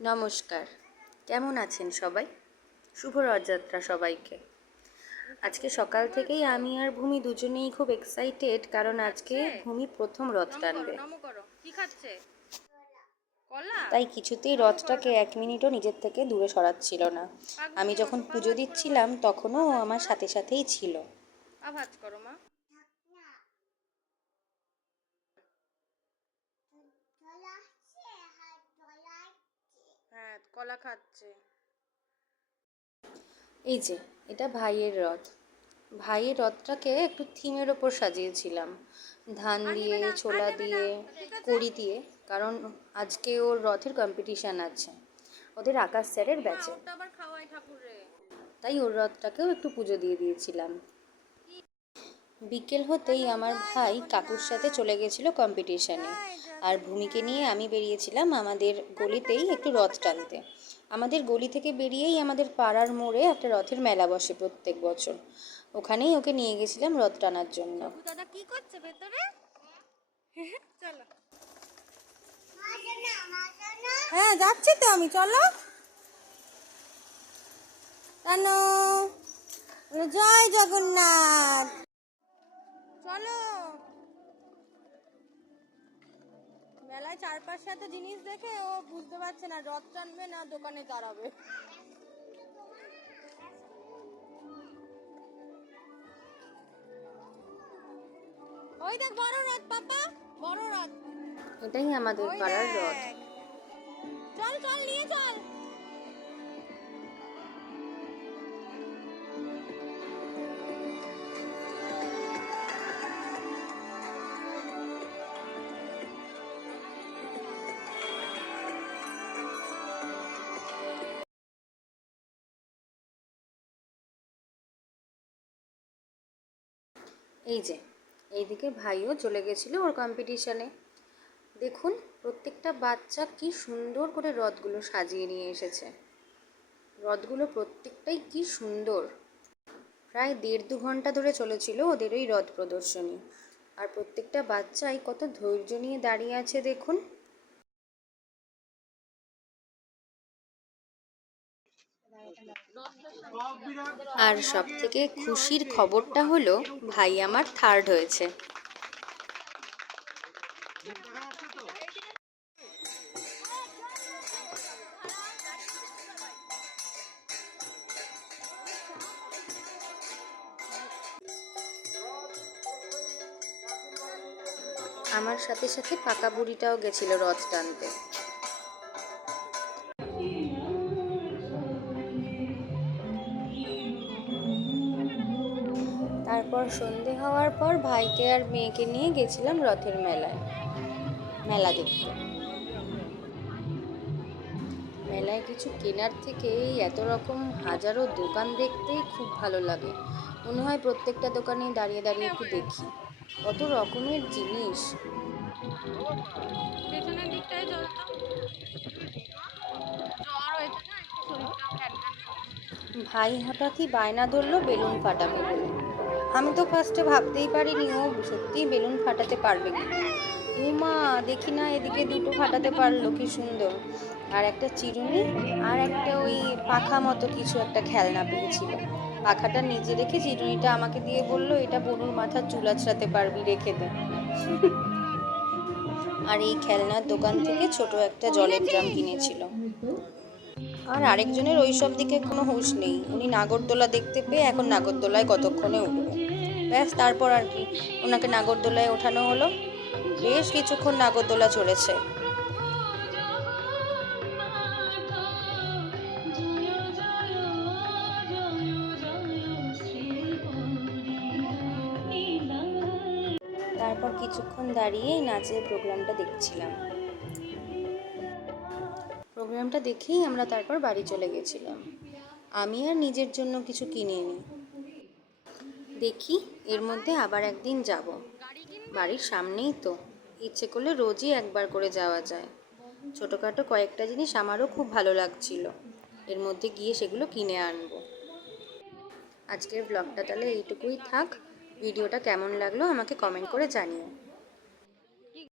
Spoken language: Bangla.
নমস্কার, কেমন আছেন সবাই? শুভ রথযাত্রা সবাইকে। আজকে সকাল থেকেই আমি আর ভূমি দুজনেই খুব এক্সাইটেড, কারণ আজকে ভূমি প্রথম রথ টানবে। তাই কিছুতেই রথটাকে 1 মিনিটও নিজের থেকে দূরে সরাচ্ছিল না। আমি যখন পুজো দিচ্ছিলাম তখনও ও আমার সাথে সাথেই ছিল। হ্যাঁ, কলা খাচ্ছে। এই যে, এটা ভাইয়ের রথ। ভাইয়ের রথটাকে একটু থিমের ওপর সাজিয়েছিলাম, ধান দিয়ে, ছোলা দিয়ে, কড়ি দিয়ে, কারণ আজকে ওর রথের কম্পিটিশান আছে ওদের আকাশ স্যারের ব্যাচে। তাই ওর রথটাকেও একটু পুজো দিয়ে দিয়েছিলাম। বিকেল হতেই আমার ভাই কাকুর সাথে চলে গেছিলো কম্পিটিশানে, আর ভূমিকে নিয়ে আমি বেরিয়েছিলাম আমাদের গলিতেই একটু রথ টানতে। আমাদের গলি থেকে বেরিয়েই আমাদের পাড়ার মোড়ে একটা রথের মেলা বসে প্রত্যেক বছর, ওখানেই ওকে নিয়ে গেছিলাম রথ টানার জন্য। দাদা কি করছে ভেতরে? চলো। হ্যাঁ যাচ্ছি তো আমি, চলো। টানো, জয় জগন্নাথ। চলো। মেলায় চারপাশে এত জিনিস দেখে ও বুঝতে পারছে না রথ টানবে না দোকানে দাঁড়াবে। ওই দেখ বড় রথ পাপা, বড় রথ। এটাই আমাদের পাড়ার রথ। চল চল নিয়ে চল। এই যে, এইদিকে ভাইও চলে গেছিলো ওর কম্পিটিশানে। দেখুন, প্রত্যেকটা বাচ্চা কি সুন্দর করে রথগুলো সাজিয়ে নিয়ে এসেছে। রথগুলো প্রত্যেকটাই কি সুন্দর। প্রায় 1.5-2 ঘন্টা ধরে চলেছিল ওদের এই রথ প্রদর্শনী, আর প্রত্যেকটা বাচ্চাই কত ধৈর্য নিয়ে দাঁড়িয়ে আছে দেখুন। আর সব থেকে খুশির খবরটা হলো ভাই আমার 3rd হয়েছে। আমার সাথে সাথে পাকা বুড়িটাও গেছিল রথ টানতে। তারপর সন্ধে হওয়ার পর ভাইকে আর মেয়েকে নিয়ে গেছিলাম রথের মেলা দেখতে। মেলায় কিছু কেনার থেকে এত রকম হাজারো দোকান দেখতেই খুব ভালো লাগে। মনে হয় প্রত্যেকটা দোকানে দাঁড়িয়ে দাঁড়িয়ে একটু দেখি, কত রকমের জিনিস। ভাই হঠাৎই বায়না ধরলো বেলুন ফাটাবে বলে। আমি তো ফার্স্টে ভাবতেই পারিনি ও সত্যিই বেলুন ফাটাতে পারবে কি। মা দেখি না, এদিকে 2টো ফাটাতে পারলো, কি সুন্দর। আর একটা চিরুনি আর একটা ওই পাখা মতো কিছু একটা খেলনা পেয়েছিল। পাখাটা নিজে রেখে চিরুনিটা আমাকে দিয়ে বললো, এটা বনুর মাথার চুল আঁচড়াতে পারবি, রেখে দে। আর এই খেলনার দোকান থেকে ছোট একটা জলের ড্রাম কিনেছিল। আর আরেকজনের ওই সব দিকে কোনো হুঁশ নেই, উনি নাগরদোলা দেখতে পেয়ে এখন নাগরদোলায় কতক্ষণে উঠবে। ব্যাস, তারপর আর কি, ওনাকে নাগরদোলায় ওঠানো হলো। বেশ কিছুক্ষণ নাগরদোলা চড়েছে। তারপর কিছুক্ষণ দাঁড়িয়ে নাচের প্রোগ্রামটা দেখছিলাম। প্রোগ্রামটা দেখেই আমরা তারপর বাড়ি চলে গেছিলাম। আমি আর নিজের জন্য কিছু কিনিনি। দেখি এর মধ্যে আবার একদিন যাব। বাড়ির সামনেই তো, ইচ্ছে করলে রোজই একবার করে যাওয়া যায়। ছোটোখাটো কয়েকটা জিনিস আমারও খুব ভালো লাগছিল, এর মধ্যে গিয়ে সেগুলো কিনে আনবো। আজকের ব্লগটা তাহলে এইটুকুই থাক। ভিডিওটা কেমন লাগলো আমাকে কমেন্ট করে জানিও।